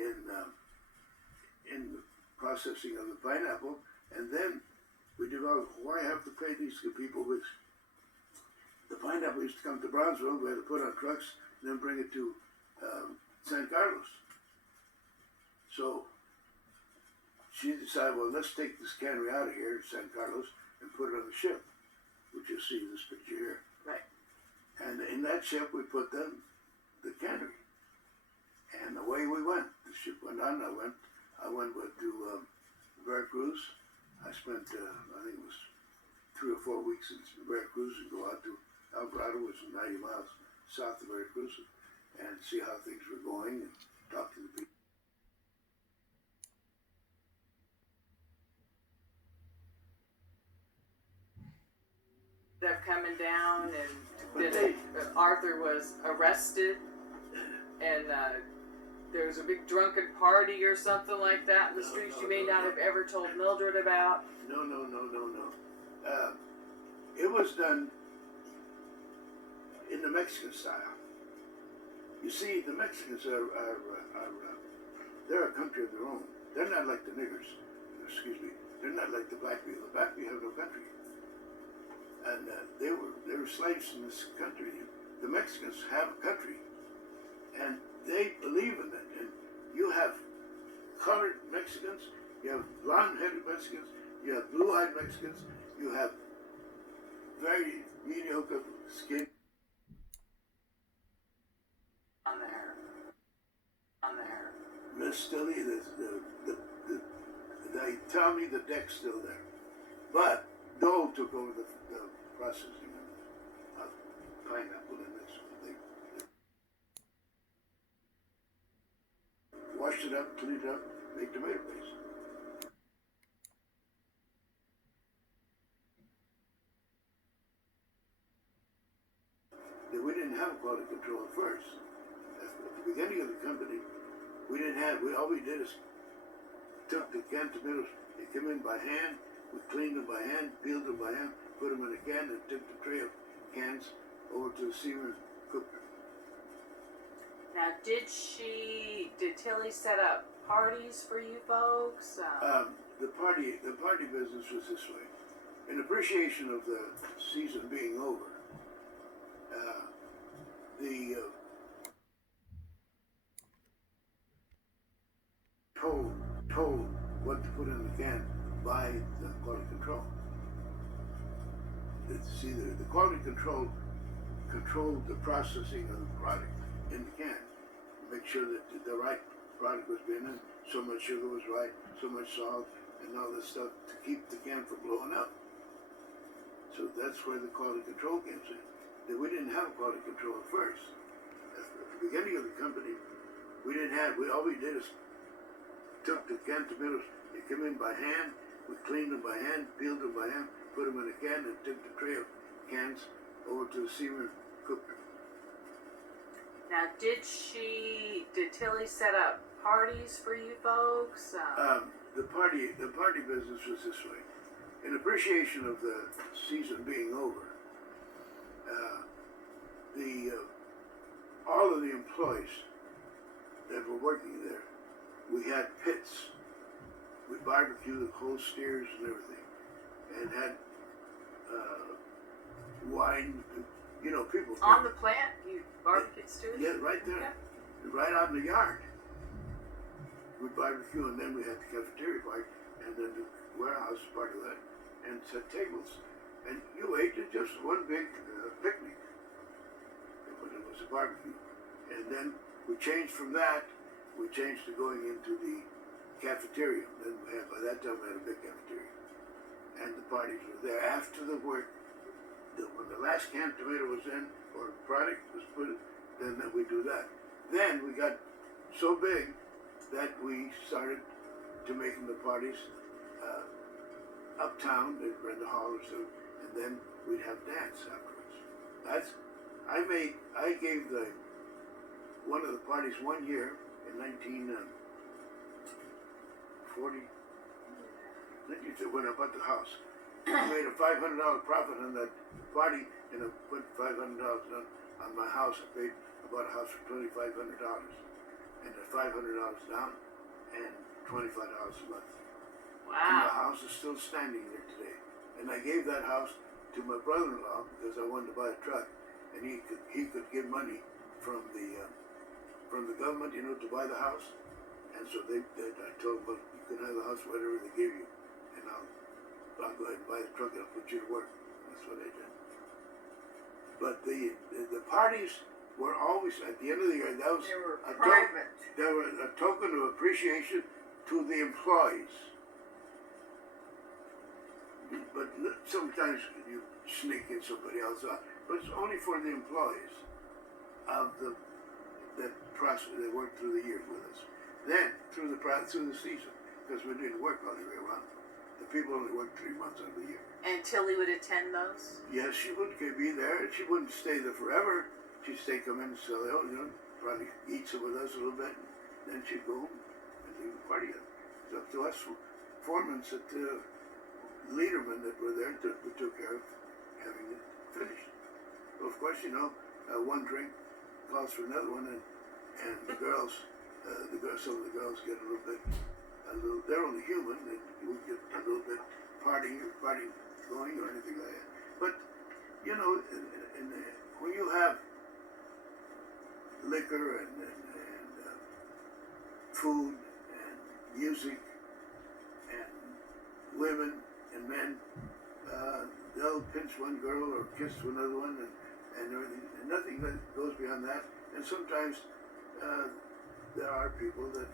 in the processing of the pineapple, and then we developed why have to pay these people with the pineapple used to come to Brownsville, we had to put on trucks, and then bring it to San Carlos. So she decided, well, let's take this cannery out of here in San Carlos and put it on the ship, which you see in this picture here. Right. And in that ship, we put the cannery. And away we went. The ship went on. I went to Veracruz. I spent, I think it was 3 or 4 weeks in Veracruz and go out to Alvarado, which is 90 miles south of Veracruz, and see how things were going and talk to the people. They're coming down, and Arthur was arrested, and there was a big drunken party or something like that in the streets you may not have ever told Mildred about. No. It was done in the Mexican style. You see, the Mexicans they're a country of their own. They're not like the niggers. Excuse me. They're not like the black people. The black people have no country. And they were slaves in this country. The Mexicans have a country, and they believe in it. And you have colored Mexicans, you have blonde-headed Mexicans, you have blue-eyed Mexicans, you have very mediocre skin. On there. Miss Stilly, they tell me the deck's still there, but Dole took over the processing of pineapple, and they washed it up, cleaned it up, made tomato paste. We didn't have quality control at first. At the beginning of the company, all we did is took the canned tomatoes, they came in by hand, we cleaned them by hand, peeled them by hand, put them in a can, and took the tray of cans over to the steamer and cooked them. Now, did Tilly set up parties for you folks? The party business was this way. In appreciation of the season being over, told what to put in the can by the quality control. See, the quality control controlled the processing of the product in the can. Make sure that the right product was being in, so much sugar was right, so much salt, and all this stuff to keep the can from blowing up. So that's where the quality control comes in. We didn't have quality control at first. At the beginning of the company, all we did is took the canned tomatoes, they came in by hand, we cleaned them by hand, peeled them by hand, put them in a can, and took the tray of cans over to the steamer and cooked them. Now, did Tilly set up parties for you folks? The party business was this way. In appreciation of the season being over, all of the employees that were working there, we had pits. We barbecued the whole steers and everything, and had wine. You know, people on the plant, you barbecued steers. Yeah, right there, right out in the yard. We barbecue, and then we had the cafeteria part, and then the warehouse part of that, and set tables, and you ate it just one big picnic. When it was a barbecue, and then we changed from that. We changed to going into the cafeteria. Then by that time we had a big cafeteria, and the parties were there after the work. When the last canned tomato was in or product was put in, then we do that. Then we got so big that we started to making the parties uptown. They'd rent the hall or so, and then we'd have dance afterwards. I gave one of the parties one year in 1940. When I bought the house, I made a $500 profit on that party, and I put $500 on my house. I paid, I bought a house for $2,500. and at $500 down, and $25 a month. And the Wow. house is still standing there today. And I gave that house to my brother-in-law because I wanted to buy a truck, and he could get money from the government, you know, to buy the house. And so I told him, well, you can have the house, whatever they give you, and I'll go ahead and buy the truck and I'll put you to work. That's what I did. But the parties were always at the end of the year. That was They were a private. They were a token of appreciation to the employees. But sometimes you sneak in somebody else out. But it's only for the employees of that process that worked through the year with us. Then through the season, because we didn't work all the way around. The people only worked 3 months out of the year. And Tilly would attend those? Yes, she would be there. She wouldn't stay there forever. She'd come in and sell out, you know, probably eat some with us a little bit, then she'd go home and leave the party up. It's up to us foremen, leadermen that were there who took care of having it finished. Well, of course, you know, one drink calls for another one, and the girls, some of the girls get a little. They're only human. They would get a little bit party going or anything like that. But you know, when you have liquor and food and music and women and men, they'll pinch one girl or kiss another one and everything, and nothing that goes beyond that. And sometimes there are people that